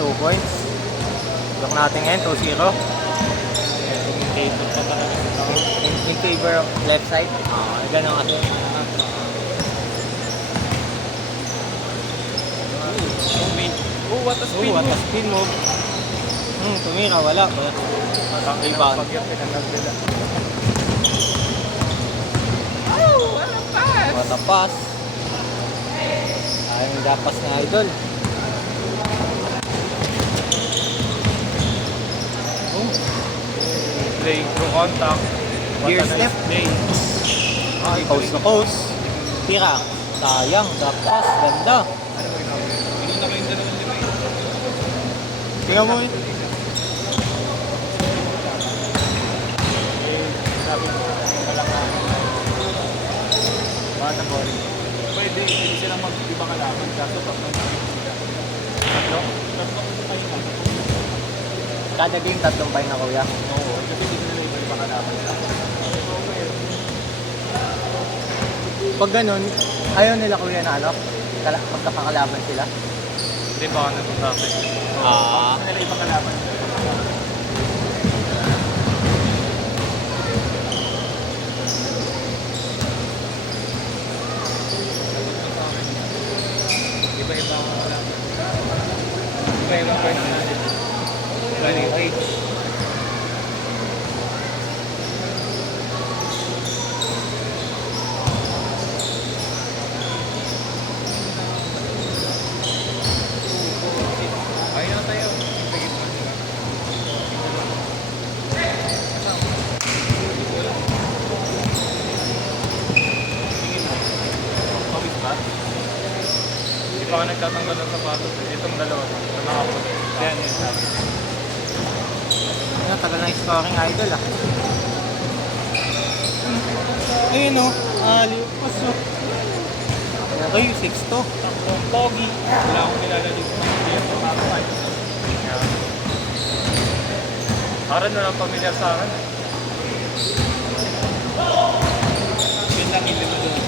2 points. Look natin ngayon, 2-0. In favor of left side. Ganun kasi. Oh, what a spin What a move. spin move. Tumira, wala. Matang Rebound. pag-yap, pinanag nila. Oh, what a pass! What a pass. Ayong dapas na idol. Playing through contact. What Gear a nice step. play. Post to post. Tira. Sayang. Drop pass. Ganda. Tingnan mo eh. Bata boring. Pwede sila mag-iba kalaban. Kaso pag tatlo tayo na. Kada game, 3 pay na kuya. Oo, kasi hindi sila iba kalaban. Pag ganun, ayaw nila kuya na ano? Magkapakalaban sila. Hindi ba ako nag-traffic? Ah. Gusto nila iba kalaban. Iba-iba ako kalaban. Iba-iba ko yung natin. Running rate. Ayun na tayo. Ipagit mo sila. Pawis ba? Hindi pa ako nagtatanggal ng sapatos. Itong dalawa. Na nakapot. Yan yun sabi. Ano, tagal ng scoring idol ah. Ayun o. Paso. Okay, 6-2. Takbong pogi. Wala akong nilalalik ng hindi ako makakapay. Parang na lang pamilyar sa akin. Yun lang hindi mo doon.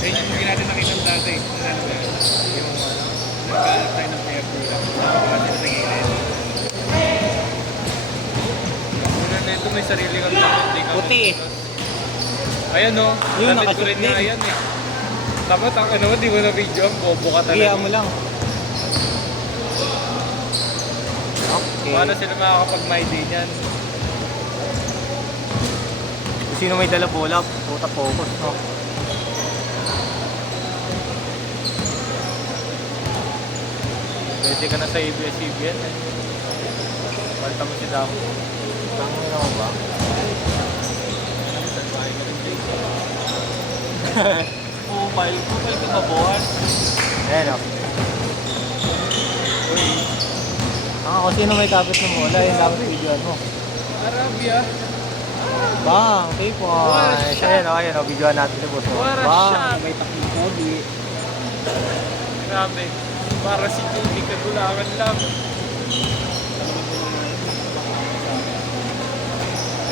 Eh, hindi natin nakita dati. Ano ba yun? Yung nagkalat tayo ng player pool lang. Nakakawa sila sa gilid. Una na ito may sarili kang damit. Puti eh. Ayan o. Yun, Damit ko rin nakashoot nga din. yan eh. Tama, ano mo, di mo na video. Bobo ka talaga. Kaya mo lang. Okay. Paano sila makakapag-my day niyan? Sino may dala bola, puta focus, no? Pwede ka na sa ABS-CBN eh. Balta mo si Damo. Tangin na ba? Salbahe ka rin, Jake. Pupal ka ba, boss? Ayan o. Kung sino may kapit ng bola, yun dapat videoan mo. Arabia. Bang! 3 points! Ayan o, videoan natin yung boss mo. What a Bang! shot! May takling pogi. Grabe. Para si Jimmy, kagulangan lang.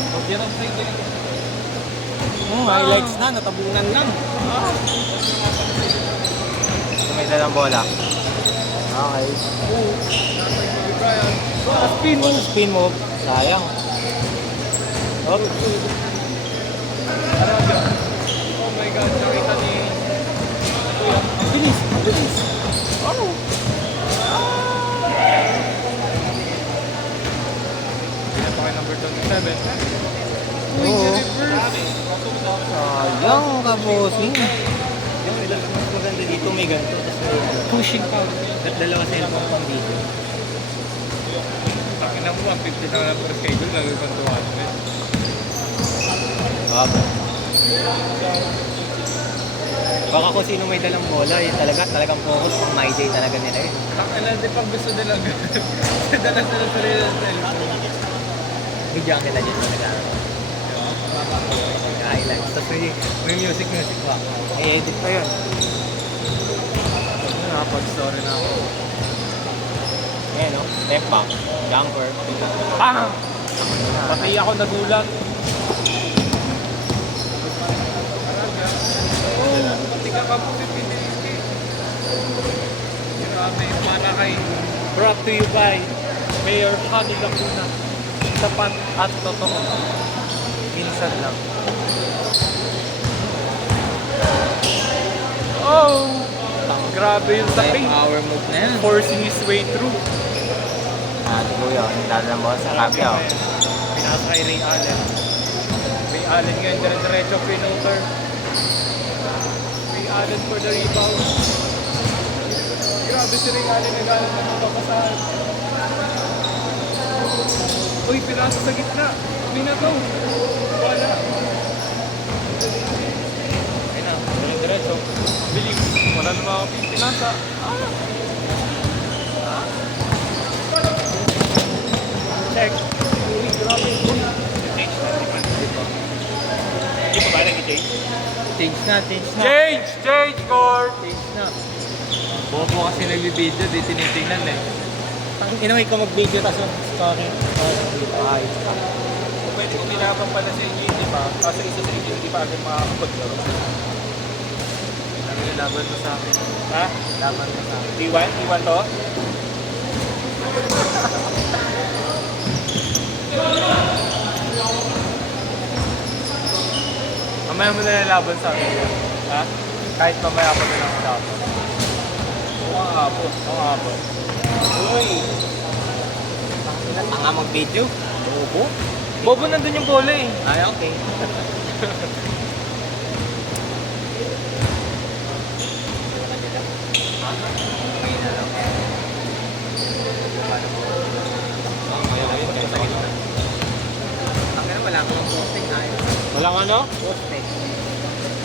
Huwag yan ang side eh. Highlights na, natabunan lang. Sino may dalang bola? Okay. Kobe Bryant. Spin move. Sayang. Oh. Arabia. Oh my God, nakita ni Kuya. Ang bilis, ang bilis. Oh! Kaya pa kay number 27. Uy, Oo. reverse. Sayang ka, bossing. Yung mas maganda dito may ganito. Tapos may Pushing power. dalawa sa ilong pang dito. Takin na mo, 150 na lang per schedule. Lagi pang 200. Baba. Baka kung sino may dalang bola, yun talagang focus pang my day talaga nila eh. Takin na, di pag gusto nila dala sila sa real style. Bigyan kita dyan talaga. Highlights. Tapos may music pa. I-edit pa yun. Nakapag-story na ako. Ayan o, step back, jumper. Bam! Pati ako nagulat. Pati ka po pipinili. namin para kay brought to you by Mayor Shani Lacuna. Tapat at totoo. Minsan lang. Oh! Grabe yung taping. Power move na yan. Forcing his way through. Siguro yun. Dala mo sa kapya. Pinasa kay Ray Allen. Ray Allen ngayon, dire-diretso pinoter. Ray Allen for the rebound. Grabe si Ray Allen, nag-alala na magpapasahan. Uy, pinasa sa gitna. Minato. Wala. Ayun na, dire-diretso. Bilig. Wala naman akong pinasa. Check. Uy, grabe. Hindi pa ba nag-change? Change na. Change! Change, Corp! Change na. Bobo kasi nagbibideo, di tinitingnan eh. Ang inaway ka mag-video tapos story. Ay. Pwede kong nilabang pala sa inyo, di ba? Kasi isa sa inyo, hindi pa agad makakapaglaro. Ang nilaban mo sa akin. Ha? Laban mo sa akin. Iwan? Iwan to? Mamaya mo na nalaban sa akin. Ha? Kahit mamaya ko na lang laban. Ang abot. Ang abot. Uy! Tanga mag-video? Bobo? Bobo nandun yung bola eh. Ay, okay. Wala akong posting na yun. Walang ano? Posting.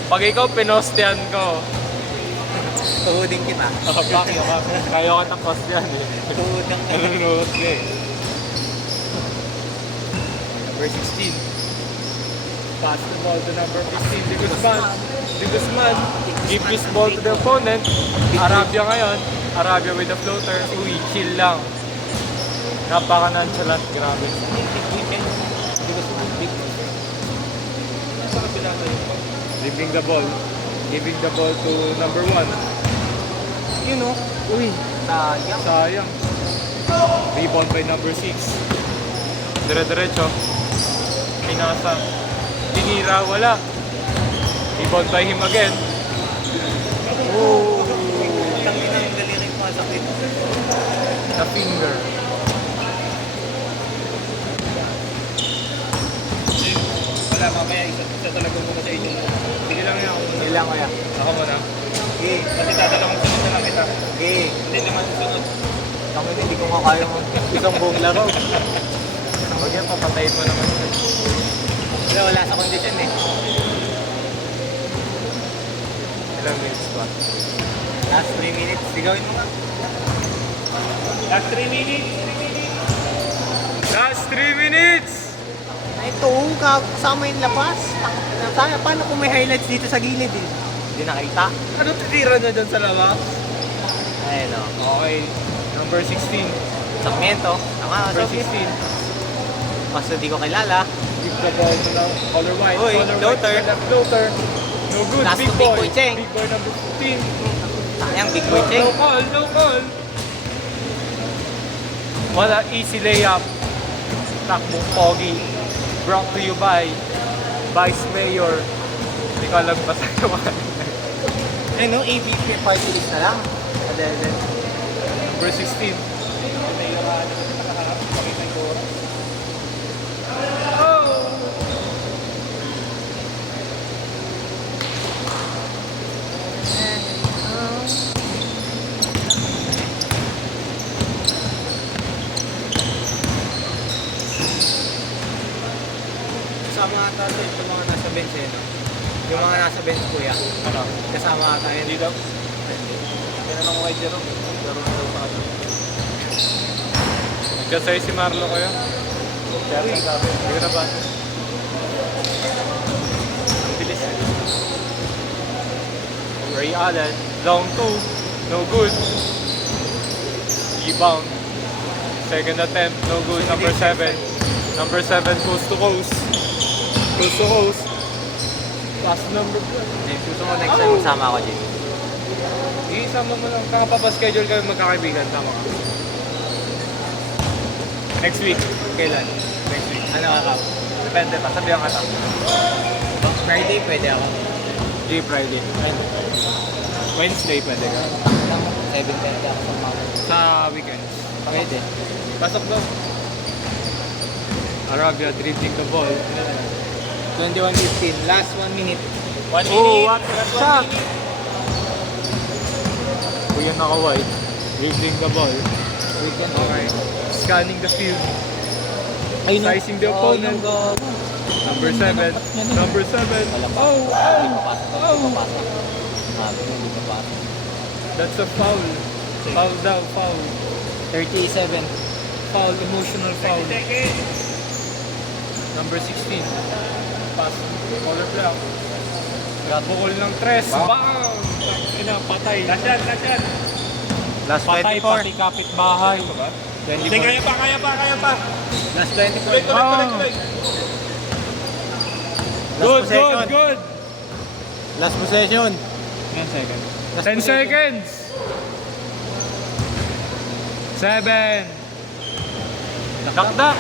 Pag ikaw pinostian ko, Tuhudin kita. bakit ako? Kaya ko ng postian eh. Tuhudin ka. Nanonood ka eh. Number 16. Pass the ball to number 15. De Guzman. De Guzman. Give this ball to the opponent. Arabia ngayon. Arabia with the floater. Uy, chill lang. Napaka-nonchalant. Grabe. Giving the ball. Giving the ball to number 1. Yun o. Uy. Sayang. Sayang. Rebound by number 6. Dire-diretso. Pinasa. Tinira, wala. Rebound by him again. Oh. Tangina yung daliri mo sakit. The finger. Wala, mamaya isa talaga muna sa inyo. Sige lang yan. Hindi lang kaya. Ako muna. Okay. Kasi dadalawang sunod na lang kita. Okay. Hindi naman sunod. Tangina, hindi ko makaya mo isang buong laro. Huwag yan, papatayin mo naman siya. Wala sa kondisyon eh. Ilang minutes pa? Last 3 minutes. Sigawin mo nga. Last 3 minutes! Last 3 minutes! Ay, ito, kasama yung labas. Sayang, paano kung may highlights dito sa gilid eh? Hindi nakita. Ano titira niya dyan sa labas? Ayun o. Okay, number 16. Sakmiento. Tama, Number Sophie. 16. Kaso di ko kilala. Give the ball to the color white. Uy, Color floater. white to the floater. No good, Last big to Big boy. Boy Cheng. Big boy number 15. Sayang, Big Boy Cheng. No call, no call. Wala, easy layup. Takbong pogi. Brought to you by Vice Mayor. Hindi ko alam ba sa'yo. Ay no, ABP party list na lang. Adelen. Number 16. Oh! Kasama ata ito yung mga nasa bench eh. No? Yung mga nasa bench kuya. Ano? Kasama ata yun. Hindi daw. Tinanong ko kay Jerome. Jerome daw sa akin. Nagkasay si Marlo kayo? Kaya sa sabi. Hindi ko na ba? Ang bilis eh. Ray Allen. Long 2. No good. Rebound. Second attempt. No good. Number 7. Number 7 coast to coast. Coast to coast. Last number 2. Gusto mo next time kasama ako dito. Easy. isama mo lang. Kakapapaschedule kayo magkakaibigan. Tama ka. Next week. Kailan? Next week. Ano ka, Kap? Depende pa. Sabihan ka lang. Friday, pwede ako. Di Friday. Wednesday pwede ka. 7:30 ako sa mga. Sa weekends. Pwede. Pasok daw. Arabia drifting the ball. 21:15. Last 1 minute. 1 minute. Oh, what shot! Kuya naka-white. Dribbling the ball. Okay. Scanning the field. Sizing the opponent. Number 7. Number 7. Oh! That's a foul. Foul daw, foul. 37. Foul, emotional foul. Number 16. Pass. Color block. Bukol ng 3. Bang! Ina, patay. Last yan. Last Patay, 24. pati kapitbahay. 24. Hindi, kaya pa. Last 24. Tuloy. Good. Last possession. 10 seconds. Last 10 possession. seconds. 7. Dakdak.